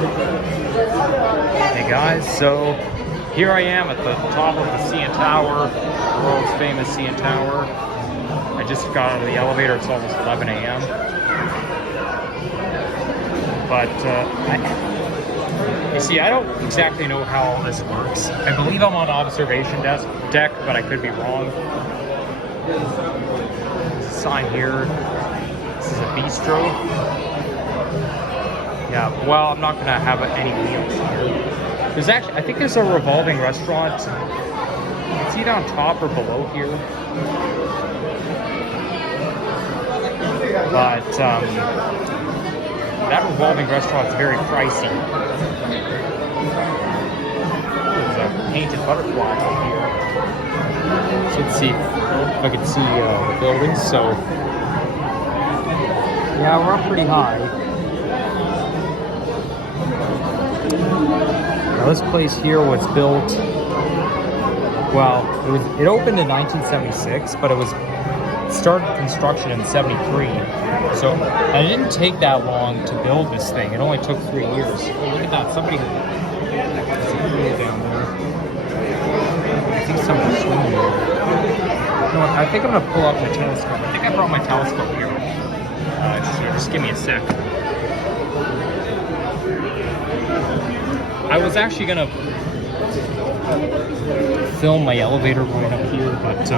Hey guys, so here I am at the top of the CN Tower, the world's famous CN Tower. I just got out of the elevator, it's almost 11 a.m. But you see, I don't exactly know how all this works. I believe I'm on observation deck, but I could be wrong. There's a sign here. This is a bistro. Yeah, well, I'm not gonna have any meals here. There's actually, I think there's a revolving restaurant. You can see it on top or below here. But that revolving restaurant's very pricey. There's a painted butterfly up here. So let's see if I can see the buildings. So, yeah, we're up pretty high. Now this place here was built, well, it opened in 1976, but it started construction in 73. So it didn't take that long to build this thing. It only took 3 years. Oh, look at that, there's a pool down there. I think someone's swimming there. No, I think I'm gonna pull out my telescope. I think I brought my telescope here. Just give me a sec. I was actually gonna film my elevator right up here, but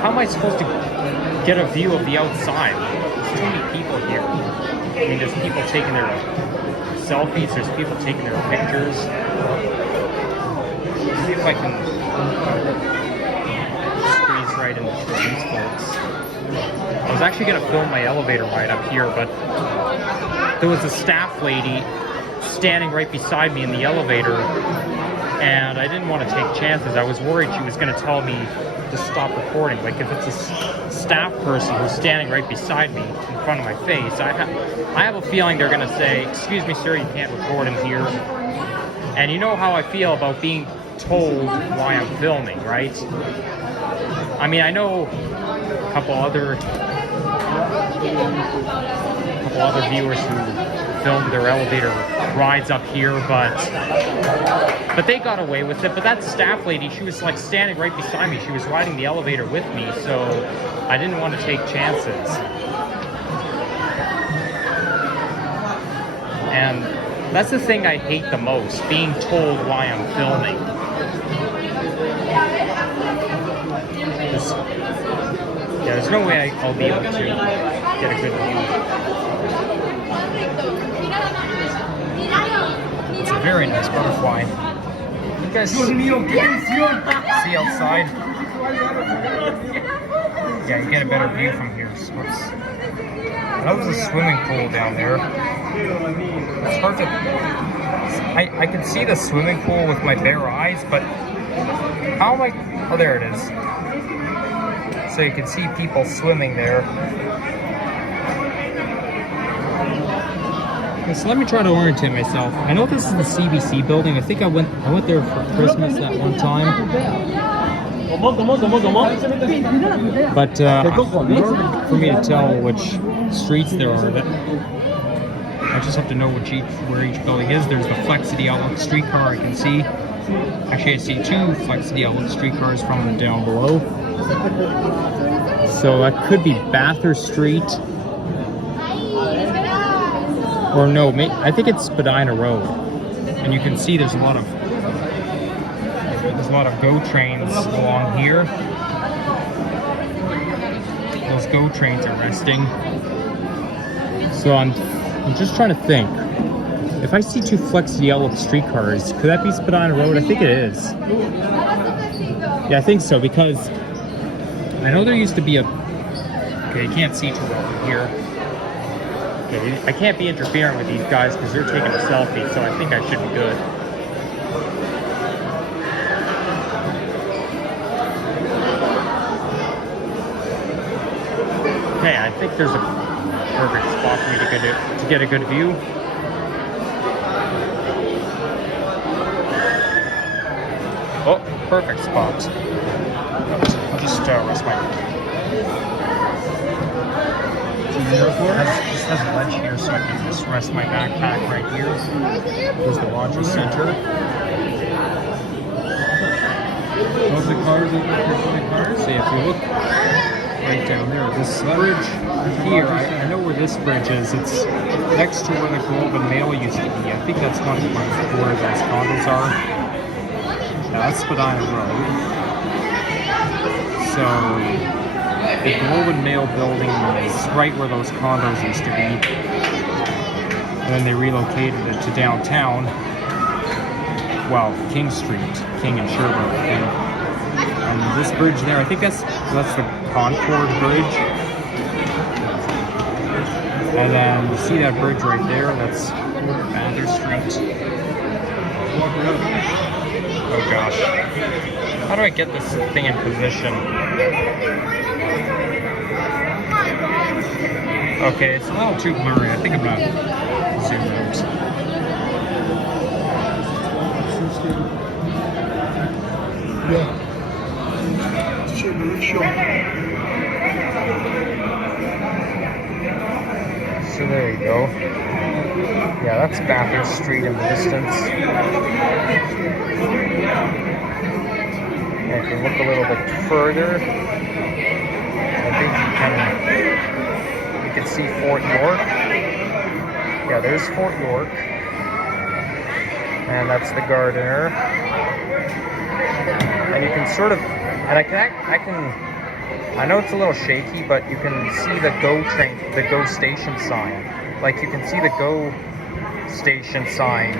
how am I supposed to get a view of the outside? There's too many people here. I mean, there's people taking their selfies, there's people taking their pictures. Let's see if I can squeeze right into these folks. I was actually going to film my elevator ride up here, but there was a staff lady standing right beside me in the elevator, and I didn't want to take chances. I was worried she was going to tell me to stop recording. Like, if it's a staff person who's standing right beside me in front of my face, I have a feeling they're going to say, "Excuse me, sir, you can't record in here." And you know how I feel about being told why I'm filming, right? I mean, I know a couple other viewers who filmed their elevator rides up here, but they got away with it. But that staff lady, she was like standing right beside me. She was riding the elevator with me, so I didn't want to take chances. And that's the thing I hate the most, being told why I'm filming. There's no way I'll be able to get a good view. It's a very nice butterfly. You guys see outside? Yeah, you get a better view from here. So that was a swimming pool down there. It's hard to... I can see the swimming pool with my bare eyes, but how am I... Oh, there it is. So you can see people swimming there. So let me try to orientate myself. I know this is the CBC building. I think I went there for Christmas that one time. But in order for me to tell which streets there are, I just have to know where each building is. There's the Flex City Outlook streetcar I can see. Actually, I see two Flex City Outlook streetcars from down below. So that could be Bathurst Street. Or no, I think it's Spadina Road. And you can see there's a lot of GO trains along here. Those GO trains are resting. So I'm just trying to think. If I see two Flex City Outlook streetcars, could that be Spadina Road? I think it is. Yeah, I think so, because I know there used to be a Okay, you can't see too well from here. Okay, I can't be interfering with these guys because they're taking a selfie, so I think I should be good. Okay, I think there's a perfect spot for me to get a good view. Oh, perfect spot. I'll just rest my... This has a ledge here, so I can just rest my backpack right here. There's the laundry center. Those the cars over the cars? See, if you look right down there, this bridge here, I know where this bridge is. It's next to where the Globe and Mail used to be. I think that's one of where those condos are. Now, that's Spadina Road. So, the Globe and Mail building is right where those condos used to be. And then they relocated it to downtown. Well, King Street, King and Sherbrooke. And this bridge there, I think that's the Concord Bridge. And then you see that bridge right there, that's Bathurst Street. Oh gosh. How do I get this thing in position? Okay, it's a little too blurry. I think I'm gonna zoom out. Yeah. So there you go. Yeah, that's Bathurst Street in the distance. And if you look a little bit further, I think you can see Fort York. Yeah, there's Fort York. And that's the Gardiner. And you can sort of, and I know it's a little shaky, but you can see the GO station sign. Like you can see the GO station sign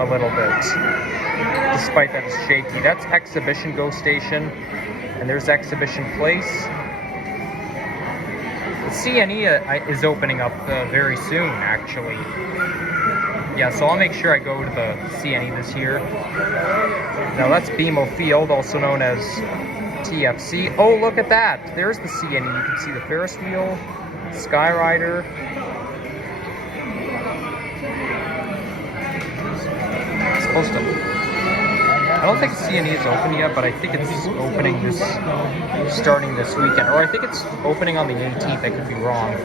a little bit, despite that it's shaky. That's Exhibition GO station, and there's Exhibition Place. The CNE is opening up very soon, actually. Yeah, so I'll make sure I go to the CNE this year. Now that's BMO Field, also known as TFC. Oh, look at that! There's the CNE. You can see the Ferris wheel, Skyrider. It's supposed to... I don't think CNE is open yet, but I think it's opening starting this weekend. Or I think it's opening on the 18th, I could be wrong.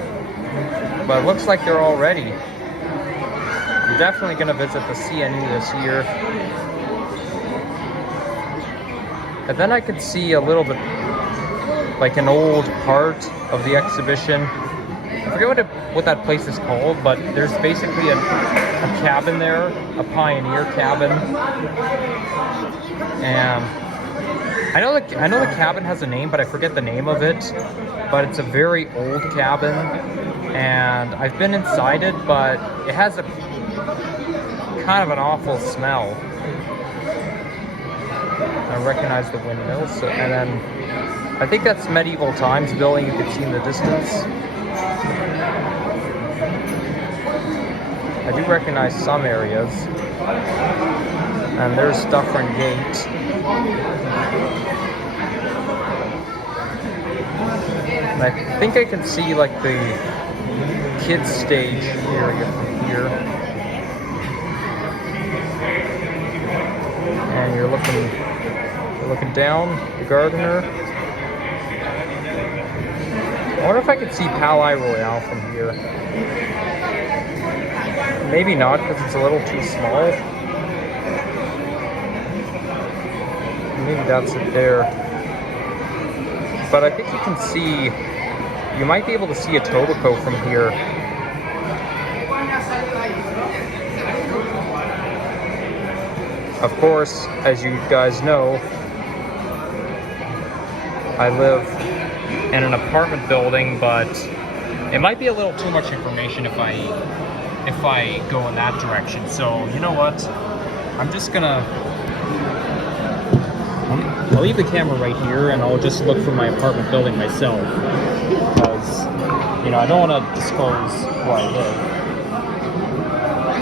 But it looks like they're all ready. I'm definitely going to visit the CNE this year. And then I could see a little bit, like an old part of the exhibition. I forget what that place is called, but there's basically a cabin there, a pioneer cabin. And I know the cabin has a name, but I forget the name of it. But it's a very old cabin, and I've been inside it, but it has a kind of an awful smell. I recognize the windmills, and then I think that's Medieval Times building you can see in the distance. I do recognize some areas. And there's Dufferin Gate. And I think I can see like the kids stage area from here. And you're looking down the Gardiner. I wonder if I could see Palais Royale from here. Maybe not, because it's a little too small. Maybe that's it there. But I think you can see, you might be able to see Etobicoke from here. Of course, as you guys know, I live in an apartment building, but it might be a little too much information if I go in that direction. So, you know what? I'm just gonna... I'll leave the camera right here, and I'll just look for my apartment building myself. You know, I don't want to disclose where I live.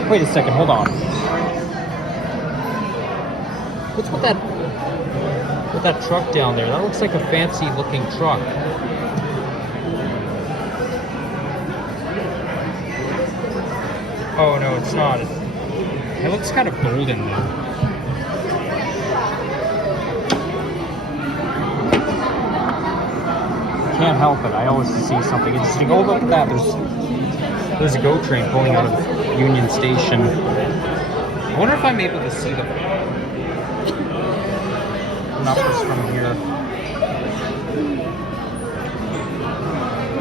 Wait a second, hold on. What's with that truck down there? That looks like a fancy looking truck. Oh no, it's not. It looks kind of golden though. Can't help it. I always see something interesting. Oh, look at that. There's a GO train pulling out of Union Station. I wonder if I'm able to see the numbers from here.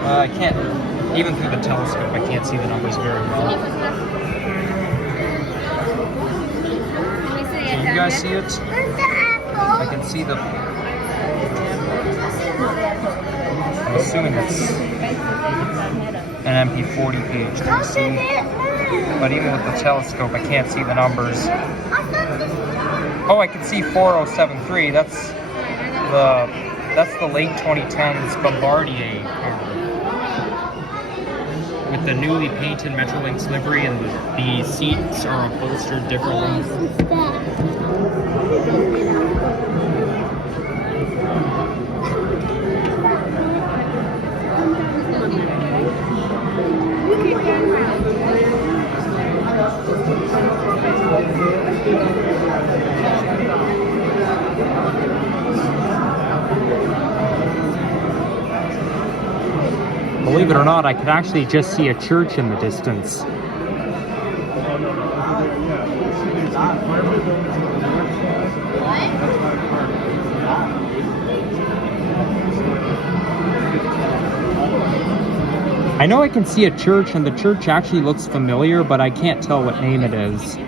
I can't, even through the telescope, I can't see the numbers very well. Can you guys see it? I can see the... I'm assuming it's an MP40 PHDC, but even with the telescope, I can't see the numbers. Oh, I can see 4073. That's the late 2010s Bombardier car with the newly painted Metrolinx livery, and the seats are upholstered differently. Believe it or not, I could actually just see a church in the distance. I know I can see a church, and the church actually looks familiar, but I can't tell what name it is.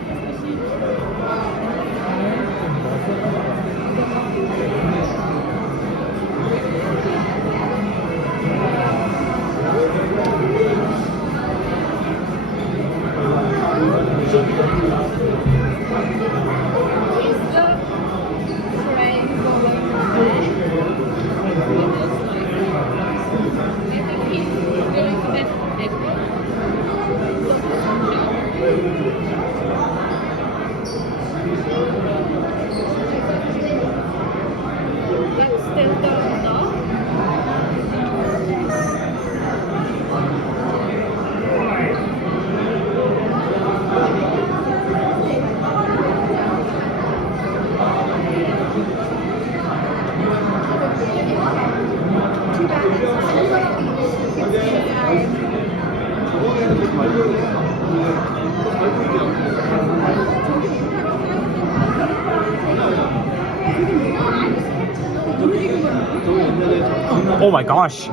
Oh my gosh,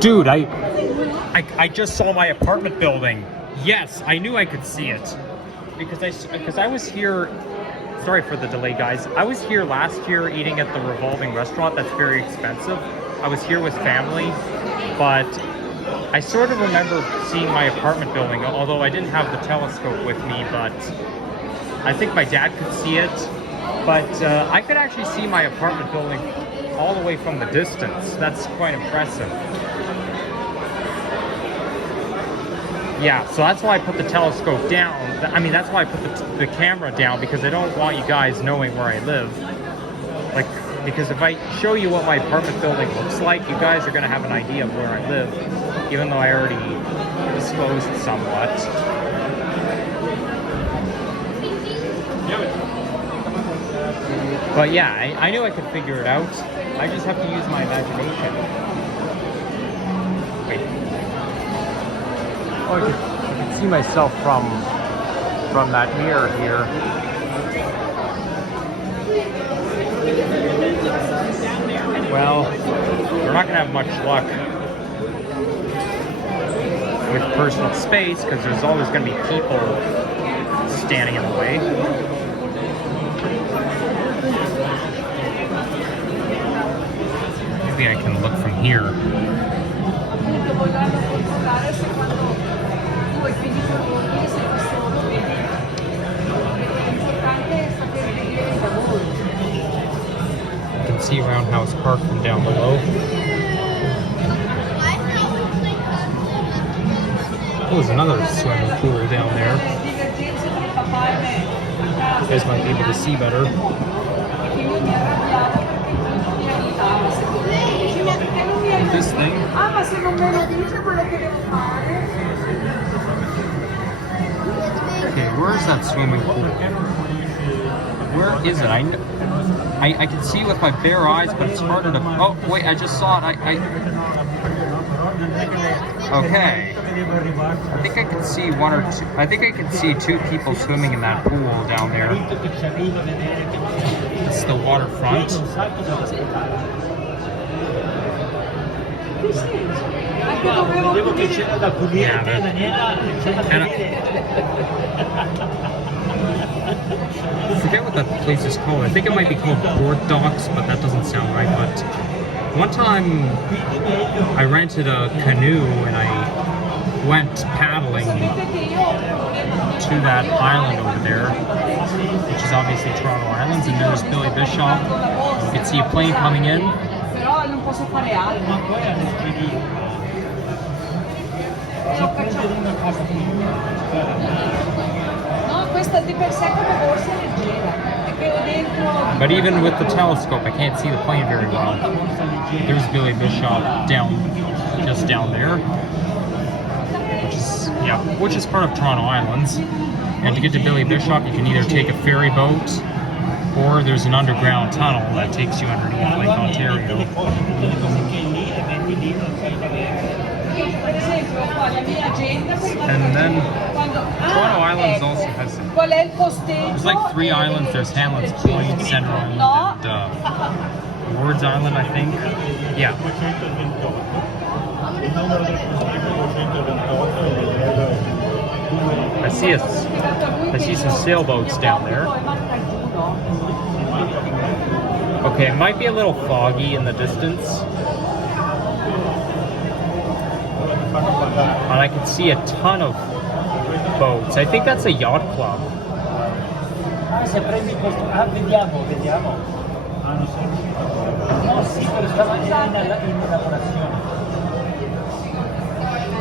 dude, I just saw my apartment building. Yes, I knew I could see it because I was here. Sorry for the delay, guys. I was here last year eating at the revolving restaurant. That's very expensive. I was here with family, but I sort of remember seeing my apartment building, although I didn't have the telescope with me, but I think my dad could see it. But I could actually see my apartment building all the way from the distance. That's quite impressive. Yeah, so that's why I put the telescope down. I mean, that's why I put the camera down, because I don't want you guys knowing where I live. Like, because if I show you what my apartment building looks like, you guys are going to have an idea of where I live, even though I already disclosed somewhat. But yeah, I knew I could figure it out. I just have to use my imagination. Wait. Oh, I can see myself from that mirror here. Well, we're not going to have much luck with personal space, because there's always going to be people standing in the way. Maybe I can look from here. You can see Roundhouse Park from down below. Oh, there's another swimming pool down there. You guys might be able to see better. This thing. Okay, where's that swimming pool? Where is it? I can see with my bare eyes, but it's harder to. Oh wait, I just saw it. Okay. I think I can see one or two. I think I can see two people swimming in that pool down there. It's the waterfront. Yeah, I forget what that place is called. I think it might be called Board Docks, but that doesn't sound right. But one time I rented a canoe and I went paddling to that island over there, which is obviously Toronto Islands, and there's Billy Bishop. You can see a plane coming in. But even with the telescope, I can't see the plane very well. There's Billy Bishop just down there, which is part of Toronto Islands. And to get to Billy Bishop, you can either take a ferry boat, or there's an underground tunnel that takes you underneath Lake Ontario. And then Toronto Islands also has, there's like 3 islands. There's Hamlin's Point, Center Island, and Wards Island, I think. Yeah. I see some sailboats down there. Okay, it might be a little foggy in the distance. And I can see a ton of boats. I think that's a yacht club.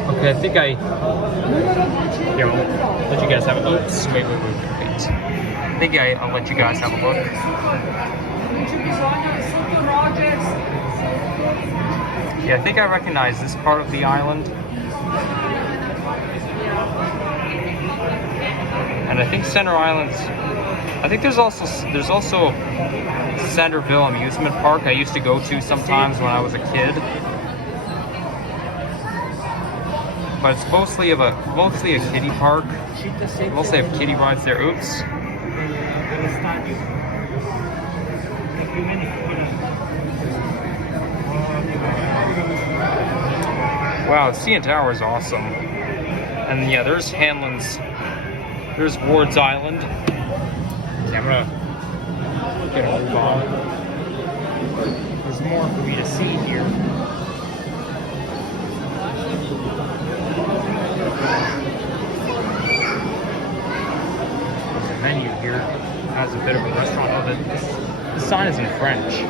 Okay, I think here, I'll let you guys have a look. Oops, wait. I think I'll let you guys have a look. Yeah, I think I recognize this part of the island. And I think Center Islands, I think there's also Centerville Amusement Park I used to go to sometimes when I was a kid. But it's mostly a kiddie park. Mostly have kiddie rides there. Oops. Wow, the CN Tower is awesome. And yeah, there's there's Wards Island. Okay, I'm gonna move on. There's more for me to see here. The menu here has a bit of a restaurant. Oh, the sign is in French.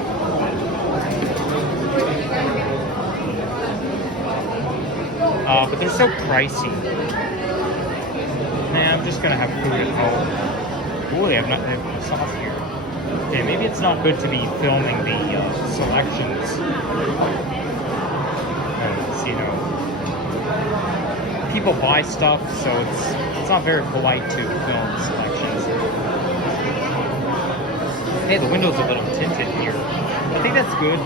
But they're so pricey. Man, I'm just gonna have food at home. Ooh, they have sauce here. Okay, maybe it's not good to be filming the selections. People buy stuff, so it's not very polite to film selections. Hey, the window's a little tinted here. I think that's good.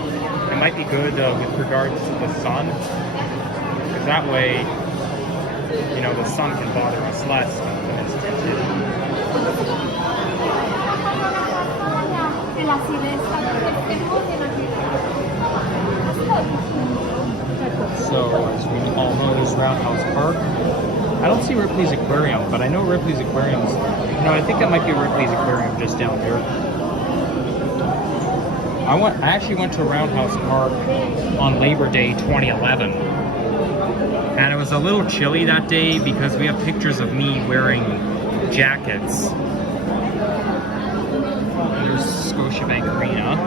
It might be good with regards to the sun. That way, the sun can bother us less when it's tinted. So, as we all know, this is Roundhouse Park. I don't see Ripley's Aquarium, but I know Ripley's Aquarium's... I think that might be Ripley's Aquarium just down there. I actually went to Roundhouse Park on Labor Day 2011. And it was a little chilly that day because we have pictures of me wearing jackets. And there's Scotiabank Arena.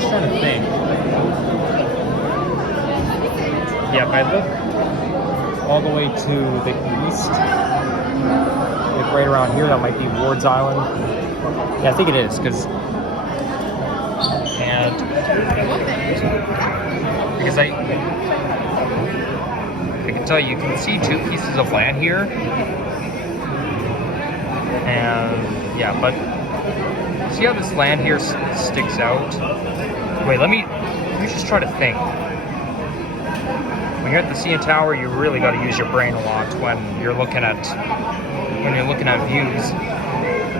just trying to think. Yeah, if I look all the way to the east, like right around here, that might be Ward's Island. Yeah, I think it is, because I can tell you can see two pieces of land here, and yeah, but see how this land here sticks out? Wait, let me just try to think. When you're at the CN Tower, you really got to use your brain a lot when you're looking at views.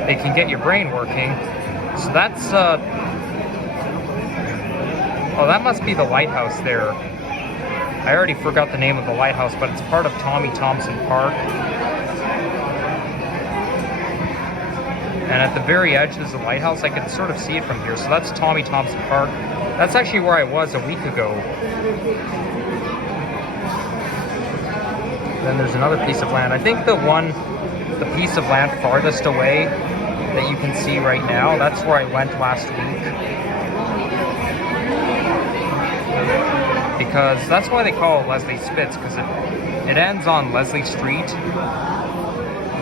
It can get your brain working. So that's oh, that must be the lighthouse there. I already forgot the name of the lighthouse, but it's part of Tommy Thompson Park. And at the very edge is the lighthouse. I can sort of see it from here. So that's Tommy Thompson Park. That's actually where I was a week ago. Then there's another piece of land. I think the piece of land farthest away that you can see right now, that's where I went last week. Because that's why they call it Leslie Spitz, because it ends on Leslie Street,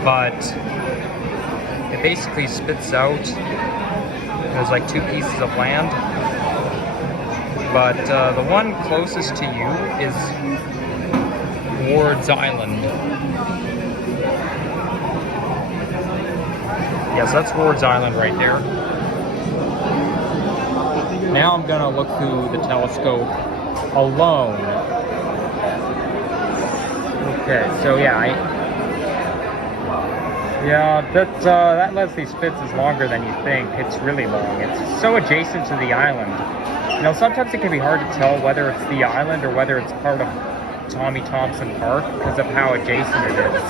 but it basically spits out. There's like two pieces of land, but the one closest to you is Ward's Island. Yes, that's Ward's Island right there. Now I'm gonna look through the telescope alone. Okay, so yeah, that Leslie Spitz is longer than you think. It's really long. It's so adjacent to the island. You know, sometimes it can be hard to tell whether it's the island or whether it's part of Tommy Thompson Park because of how adjacent it is.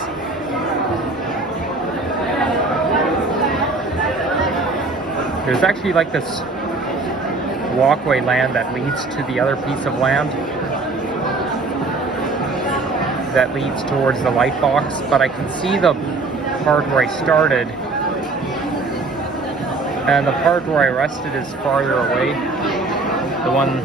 There's actually like this walkway land that leads to the other piece of land that leads towards the light box, but I can see the part where I started, and the part where I rested is farther away. The one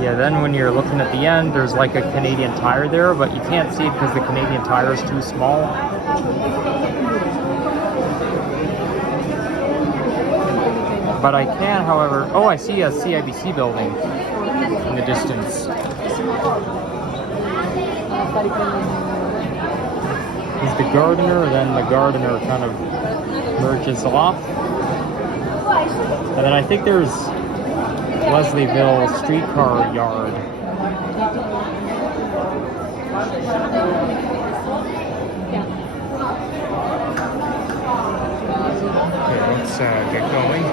yeah, then when you're looking at the end, there's like a Canadian Tire there, but you can't see it because the Canadian Tire is too small. But I can, however... Oh, I see a CIBC building in the distance. Is the gardener, then the gardener kind of merges off. And then I think there's Leslieville streetcar yard. Okay, let's get going.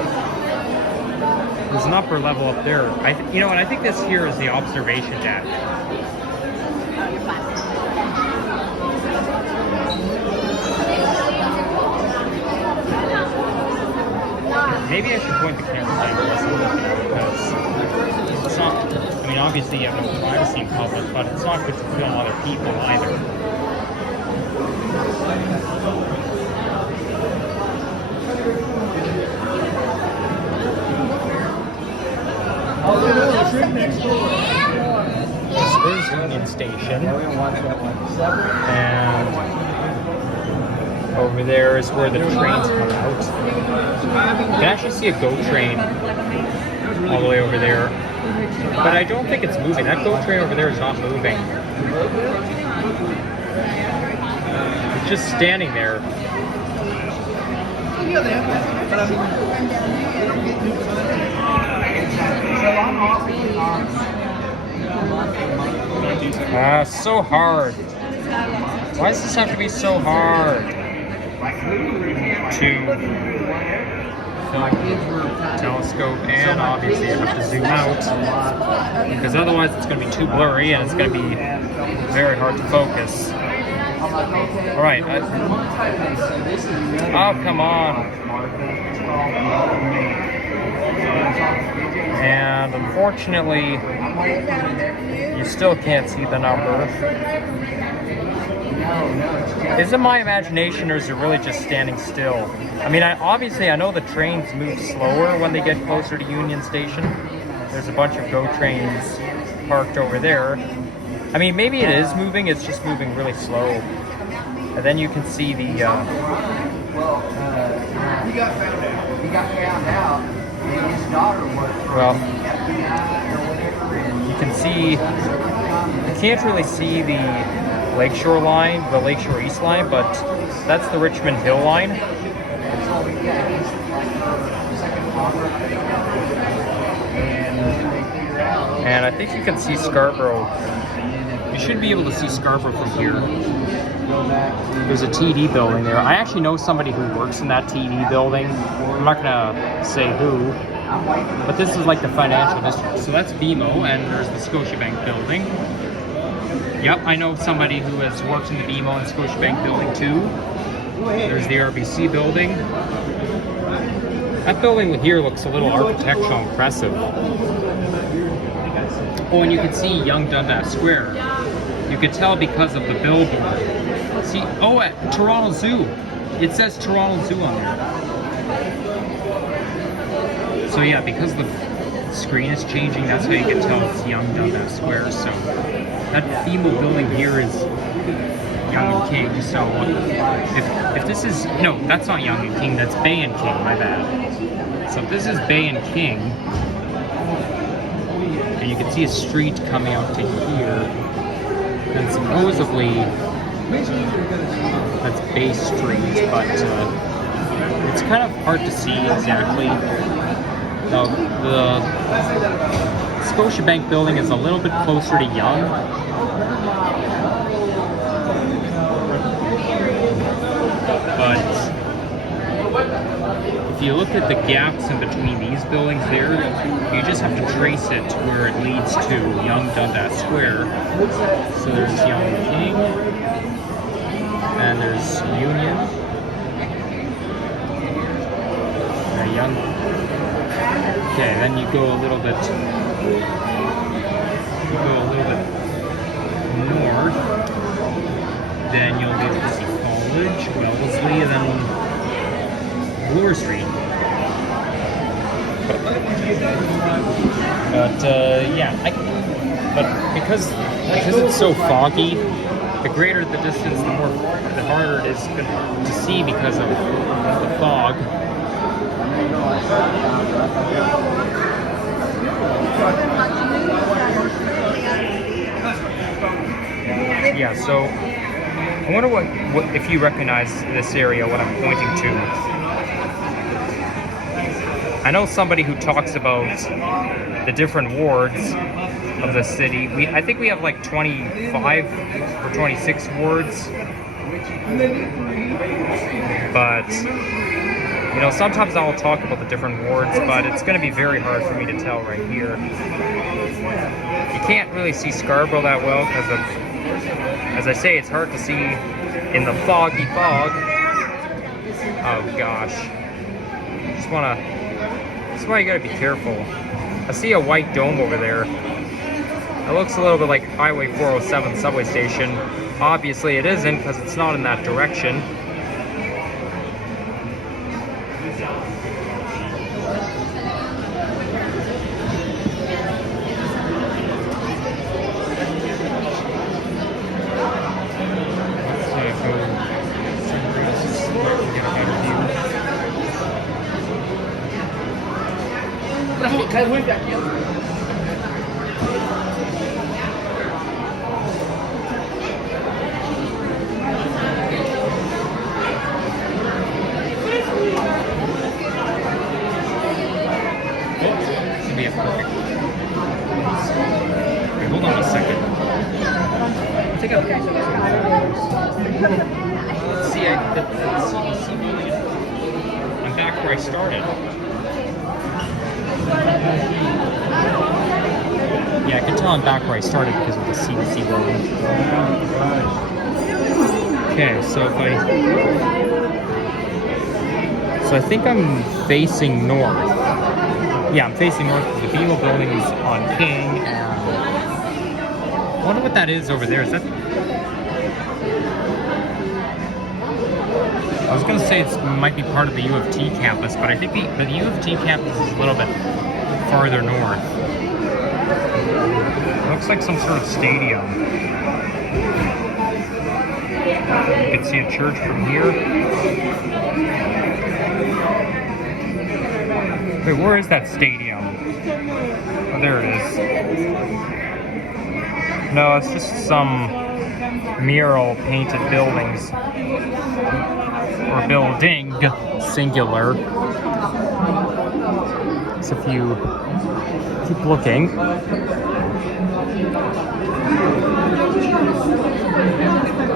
There's an upper level up there. You know what? I think this here is the observation deck. Maybe I should point the camera down less a little bit because it's not. I mean, obviously you have no privacy in public, but it's not good to film other people either. This is Union Station, and over there is where the trains come out. You can actually see a GO train all the way over there, but I don't think it's moving. That GO train over there is not moving. It's just standing there. So hard. Why does this have to be so hard to film telescope? And obviously you have to zoom out because otherwise it's going to be too blurry and it's going to be very hard to focus. Alright. Oh, come on. And unfortunately, you still can't see the number. Is it my imagination, or is it really just standing still? I mean, obviously I know the trains move slower when they get closer to Union Station. There's a bunch of GO trains parked over there. I mean, maybe it is moving, it's just moving really slow. And then you can see the... He got found out, and his daughter worked for well, the FBI or whatever. And you can see... You can't really see the Lakeshore line, the Lakeshore East line, but that's the Richmond Hill line. And I think you can see Scarborough. You should be able to see Scarborough from here. There's a TD building there. I actually know somebody who works in that TD building. I'm not gonna say who, but this is like the financial district. So that's BMO, and there's the Scotiabank building. Yep, I know somebody who has worked in the BMO and Scotiabank building too. There's the RBC building. That building here looks a little architectural impressive. Oh, and you can see Young Dundas Square. You could tell because of the billboard. See, oh, at Toronto Zoo. It says Toronto Zoo on there. So yeah, because the screen is changing, that's how you can tell it's Young Dundas Square. So that BMO building here is Young and King. So if this is, no, that's not Young and King, that's Bay and King, my bad. So if this is Bay and King, and you can see a street coming out to here, then supposedly that's Bay Street, but it's kind of hard to see exactly. The Scotiabank building is a little bit closer to Yonge. But if you look at the gaps in between these buildings there, you just have to trace it to where it leads to Young Dundas Square. So there's Young and King, and there's Union, and Young. Okay, then you go a little bit north, then you'll get to see College, Wellesley, and then Bloor Street. But yeah, but because it's so foggy, the greater the distance, the harder it is to see because of the fog. Yeah, so I wonder what if you recognize this area, what I'm pointing to. I know somebody who talks about the different wards of the city. I think we have like 25 or 26 wards, but you know, sometimes I'll talk about the different wards, but it's going to be very hard for me to tell right here. You can't really see Scarborough that well because of, as I say, it's hard to see in the foggy fog. Oh gosh. That's why you gotta be careful. I see a white dome over there. It looks a little bit like Highway 407 subway station. Obviously it isn't because it's not in that direction. Wait, hold on a second. Take a see, the CDC building. I'm back where I started. Yeah, I can tell I'm back where I started because of the CDC building. Okay, so I think I'm facing north. Yeah, I'm facing north because the BMO building is on King. And I wonder what that is over there. Is that? I was gonna say it might be part of the U of T campus, but I think the U of T campus is a little bit farther north. It looks like some sort of stadium. You can see a church from here. Wait, where is that stadium? Oh, there it is. No, it's just some mural painted buildings. Or building, singular. So if you keep looking.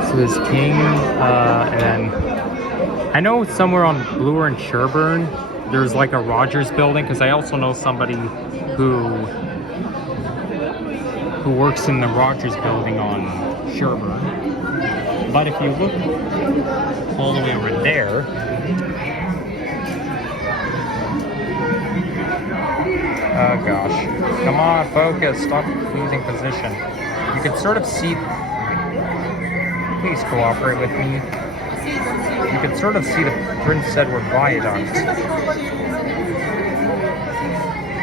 So there's King, and I know somewhere on Bloor and Sherburne, there's like a Rogers building, because I also know somebody who works in the Rogers building on Sherburne. But if you look all the way over there, oh gosh, come on, focus, stop losing position. You can sort of see, please cooperate with me. You can sort of see the Prince Edward Viaduct.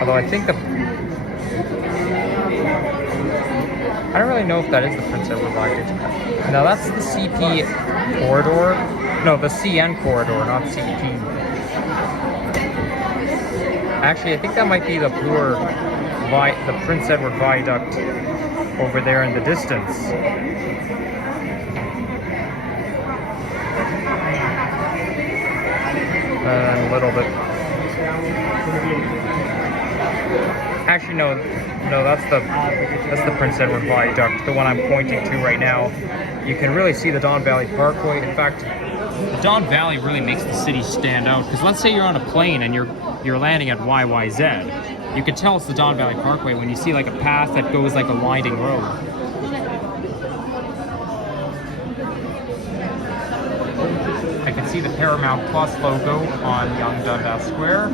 Although I think I don't really know if that is the Prince Edward Viaduct. No, that's the CP corridor. No, the CN corridor, not CP. Actually, I think that might be the the Prince Edward Viaduct over there in the distance. And a little bit. Actually, no, that's the Prince Edward Viaduct, the one I'm pointing to right now. You can really see the Don Valley Parkway. In fact, the Don Valley really makes the city stand out, because let's say you're on a plane and you're landing at YYZ. You can tell it's the Don Valley Parkway when you see like a path that goes like a winding road. I can see the Paramount Plus logo on Young Dundas Square.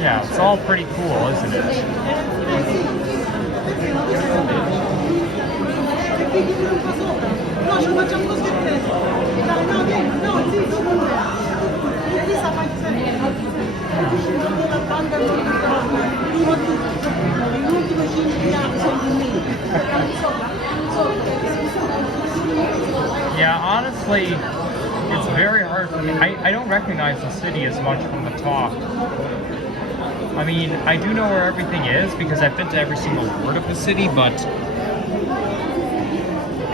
Yeah, it's all pretty cool, isn't it? Yeah, honestly, it's very hard for me. I don't recognize the city as much from the top. I mean, I do know where everything is because I've been to every single ward of the city, but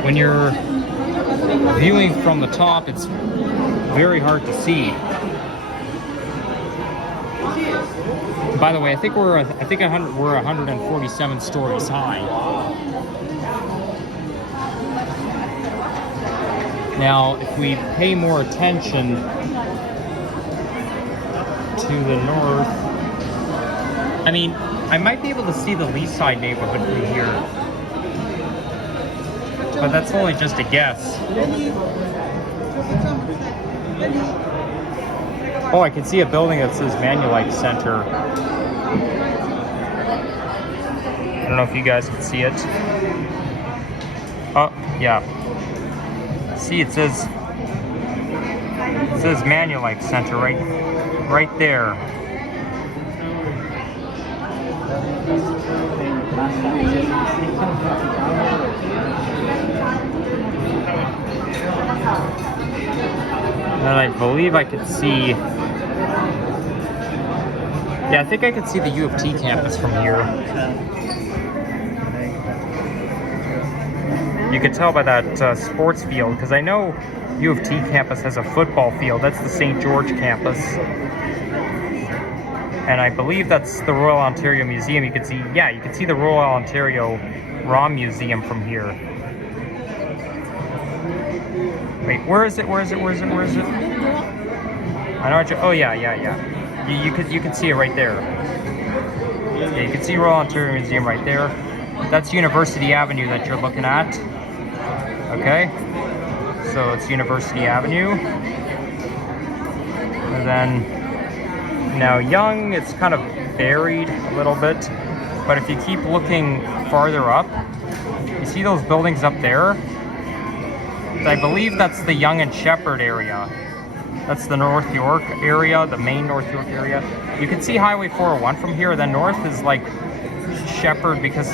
when you're viewing from the top, it's very hard to see. By the way, I think we're 147 stories high. Now, if we pay more attention to the north, I mean, I might be able to see the Leaside neighborhood from here, but that's only just a guess. Oh, I can see a building that says Manulife Center. I don't know if you guys can see it. Oh, yeah. See, it says Manulife Center right there. And I believe I could see. Yeah, I think I could see the U of T campus from here. You could tell by that sports field, because I know U of T campus has a football field. That's the St. George campus. And I believe that's the Royal Ontario Museum. You can see, yeah, you can see the Royal Ontario ROM Museum from here. Wait, where is it? Where is it? Where is it? Where is it? I know. Oh yeah. You can see it right there. Yeah, you can see Royal Ontario Museum right there. That's University Avenue that you're looking at. Okay, so it's University Avenue, and then now Yonge. It's kind of buried a little bit. But if you keep looking farther up, you see those buildings up there? I believe that's the Yonge and Shepherd area. That's the North York area, the main North York area. You can see Highway 401 from here. Then north is like Shepherd, because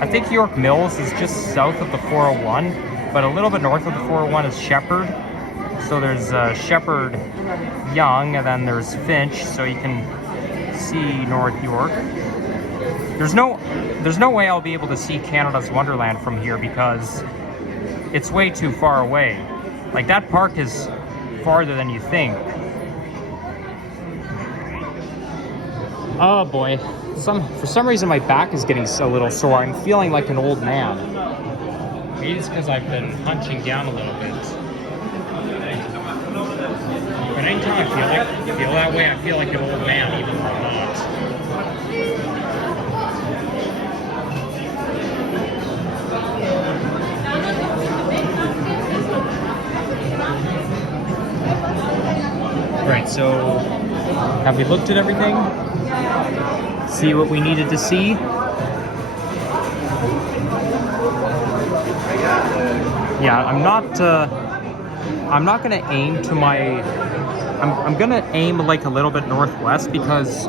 I think York Mills is just south of the 401, but a little bit north of the 401 is Shepherd. So there's Shepherd, Yonge, and then there's Finch, so you can see North York. There's no way I'll be able to see Canada's Wonderland from here because it's way too far away. Like, that park is farther than you think. Oh boy, for some reason my back is getting a little sore. I'm feeling like an old man. Maybe it's because I've been hunching down a little bit. But anytime I feel that way, I feel like an old man, even though I'm not. Right, so have we looked at everything? See what we needed to see? Yeah, I'm not gonna aim to my. I'm gonna aim like a little bit northwest because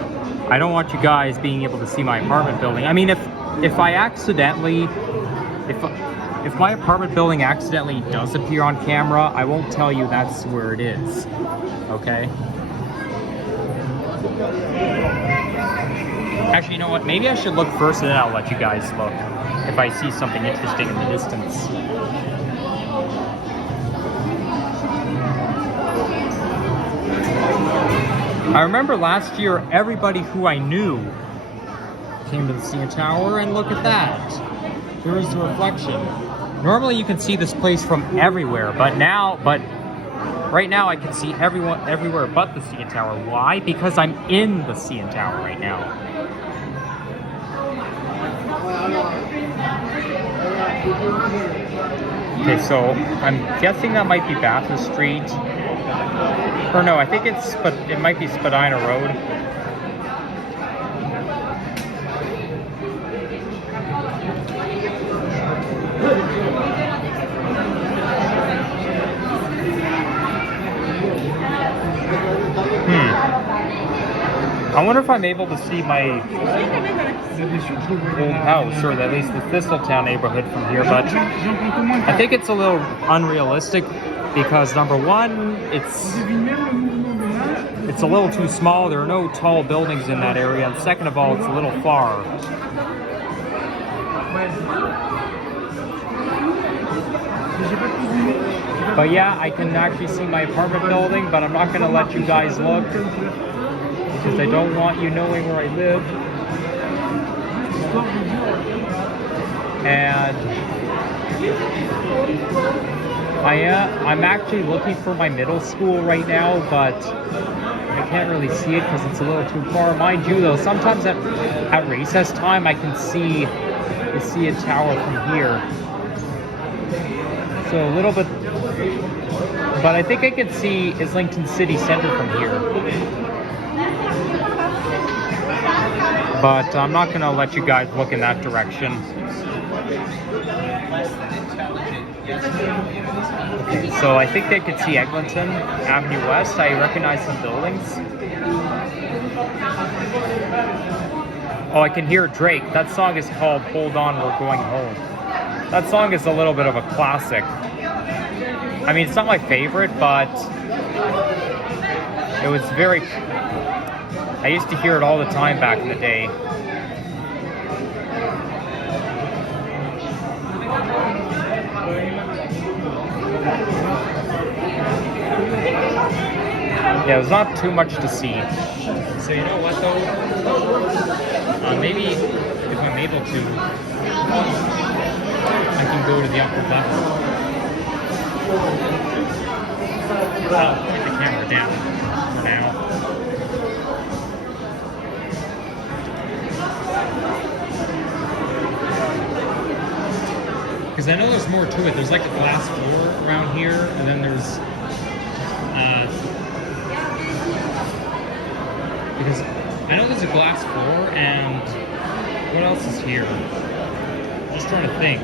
I don't want you guys being able to see my apartment building. I mean, if I accidentally, if my apartment building accidentally does appear on camera, I won't tell you that's where it is. Okay? Actually, you know what? Maybe I should look first and then I'll let you guys look if I see something interesting in the distance. I remember last year, everybody who I knew came to the CN Tower, and look at that. Here's the reflection. Normally you can see this place from everywhere, but right now I can see everyone everywhere but the CN Tower. Why? Because I'm in the CN Tower right now. Okay, so I'm guessing that might be Bathurst Street. Or no, I think it might be Spadina Road. I wonder if I'm able to see my old house, or at least the Thistletown neighborhood from here, but I think it's a little unrealistic because number one, it's a little too small. There are no tall buildings in that area, and second of all, it's a little far. But yeah, I can actually see my apartment building, but I'm not going to let you guys look because I don't want you knowing where I live. And I'm actually looking for my middle school right now, but I can't really see it because it's a little too far. Mind you though, sometimes at recess time I can see a tower from here. So a little bit, but I think I can see Islington City Center from here. But I'm not going to let you guys look in that direction. Okay, so I think they could see Eglinton Avenue West. I recognize some buildings. Oh, I can hear Drake. That song is called Hold On, We're Going Home. That song is a little bit of a classic. I mean, it's not my favorite, but it was very... I used to hear it all the time back in the day. Yeah, there's not too much to see. So you know what though? Maybe if I'm able to, I can go to the upper level. I'll put the camera down for now. Because I know there's more to it. There's like a glass floor around here, and then there's because I know there's a glass floor, and what else is here? I'm just trying to think.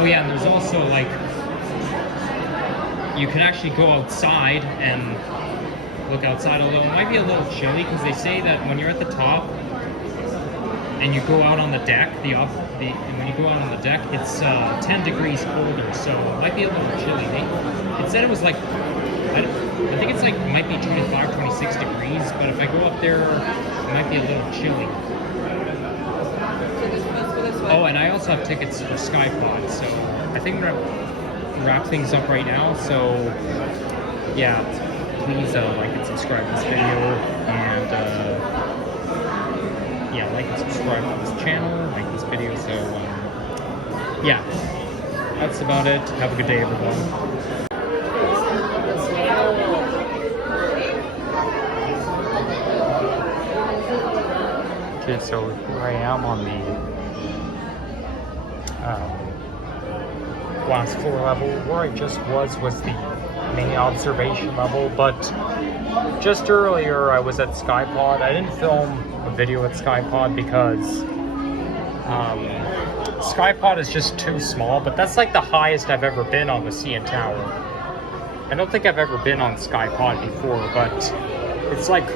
Oh yeah, and there's also like, you can actually go outside and look outside, although it might be a little chilly because they say that when you're at the top and you go out on the deck, when you go out on the deck, it's 10 degrees colder, so it might be a little chilly. It said it was like, I think it's like, it might be 25, 26 degrees, but if I go up there, it might be a little chilly. Oh, and I also have tickets for SkyPod, so I think I'm gonna wrap things up right now. So, yeah, please like and subscribe to this video, and yeah, like and subscribe to this channel, like this video. So, yeah, that's about it. Have a good day, everyone. Okay, so here I am on the glass floor level. Where I just was the main observation level, but just earlier I was at SkyPod. I didn't film a video at SkyPod because SkyPod is just too small, but that's like the highest I've ever been on the CN Tower. I don't think I've ever been on SkyPod before, but it's like,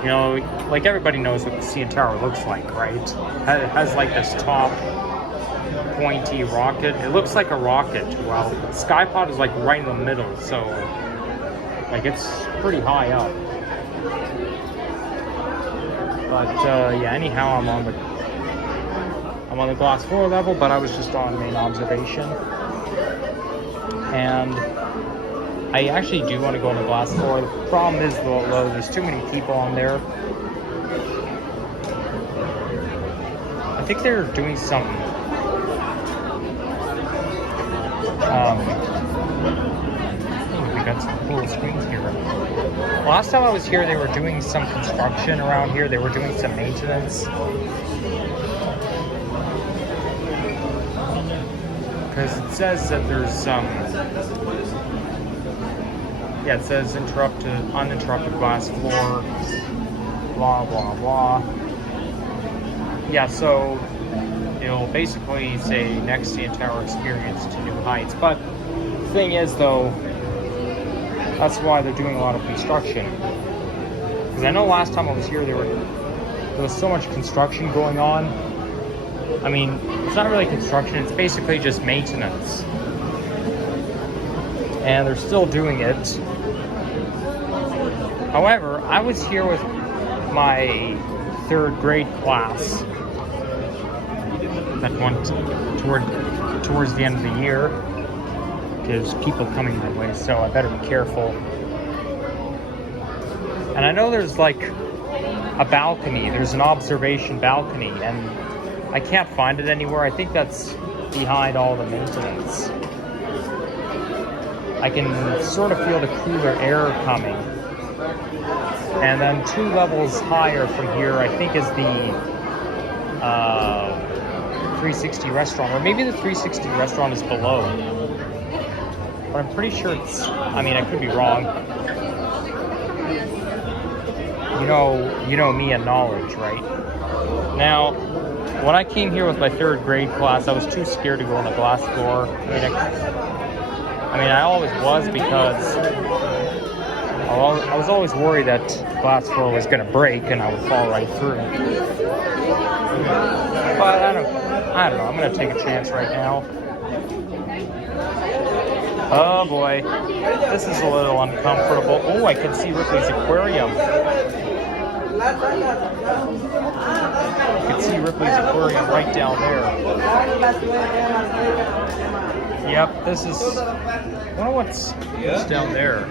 you know, like everybody knows what the CN Tower looks like, right? It has like this top pointy rocket. It looks like a rocket. Well, SkyPod is like right in the middle, so like it's pretty high up. But yeah, anyhow, I'm on the glass floor level, but I was just on main observation, and I actually do want to go on the glass floor. The problem is though, there's too many people on there. I think they're doing some we got some cool screens here. Last time I was here, they were doing some construction around here. They were doing some maintenance. Because it says that there's some, yeah, it says uninterrupted glass floor, blah, blah, blah. Yeah, so it'll basically say next CN Tower experience to new heights. But the thing is, though, that's why they're doing a lot of construction. Because I know last time I was here, there was so much construction going on. I mean, it's not really construction, it's basically just maintenance. And they're still doing it. However, I was here with my third grade class that went towards the end of the year. There's people coming my way, so I better be careful. And I know there's like a balcony, there's an observation balcony, and I can't find it anywhere. I think that's behind all the maintenance. I can sort of feel the cooler air coming. And then 2 levels higher from here, I think, is the 360 restaurant, or maybe the 360 restaurant is below. But I'm pretty sure it's, I mean, I could be wrong. You know me and knowledge, right? Now, when I came here with my third grade class, I was too scared to go on the glass floor. I mean, I always was, because I was always worried that glass floor was going to break and I would fall right through. But I don't know. I'm going to take a chance right now. Oh boy, this is a little uncomfortable. Oh, I can see Ripley's aquarium. You can see Ripley's aquarium right down there. Yep, this is, I wonder what's down there.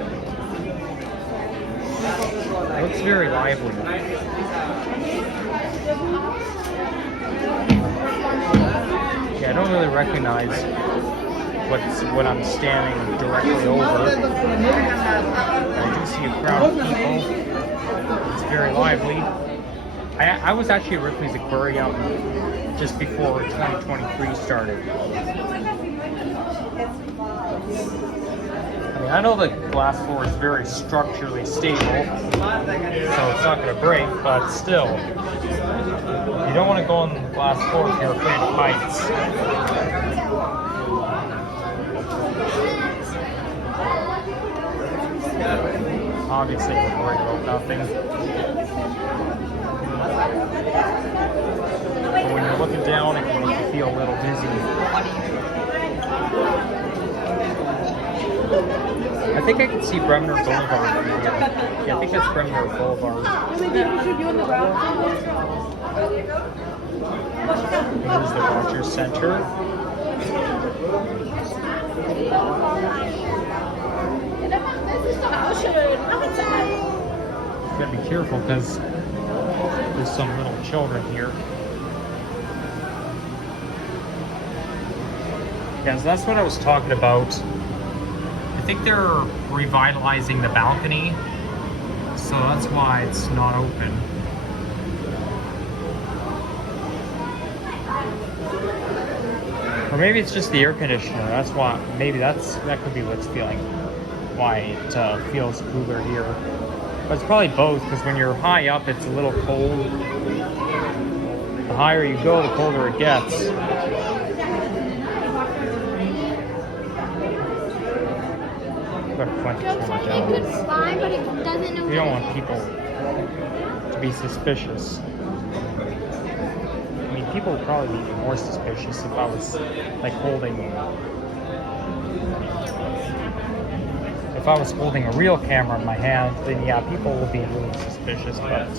It looks very lively. Yeah, I don't really recognize what I'm standing directly over. I do see a crowd of people. It's very lively. I was actually at Ripley's Aquarium just before 2023 started. I mean, I know the glass floor is very structurally stable, so it's not going to break, but still, you don't want to go on the glass floor if you're afraid of heights. Obviously, we're worried about nothing. But when you're looking down, it can make you feel a little dizzy. I think I can see Bremner Boulevard from here. Yeah, I think that's Bremner Boulevard. Here's the Rogers Center. You gotta be careful because there's some little children here. Yeah, so that's what I was talking about. I think they're revitalizing the balcony, so that's why it's not open. Or maybe it's just the air conditioner. That's why. Maybe that could be what's feeling why it feels cooler here. But it's probably both, because when you're high up, it's a little cold. The higher you go, the colder it gets. It could fly, but it doesn't know. You don't want people to be suspicious. I mean, people would probably be more suspicious if I was like if I was holding a real camera in my hand, then yeah, people will be really suspicious, but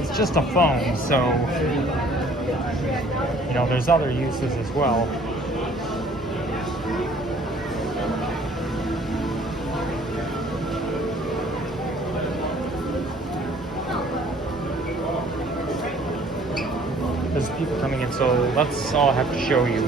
it's just a phone, so, you know, there's other uses as well. There's people coming in, so that's all I have to show you.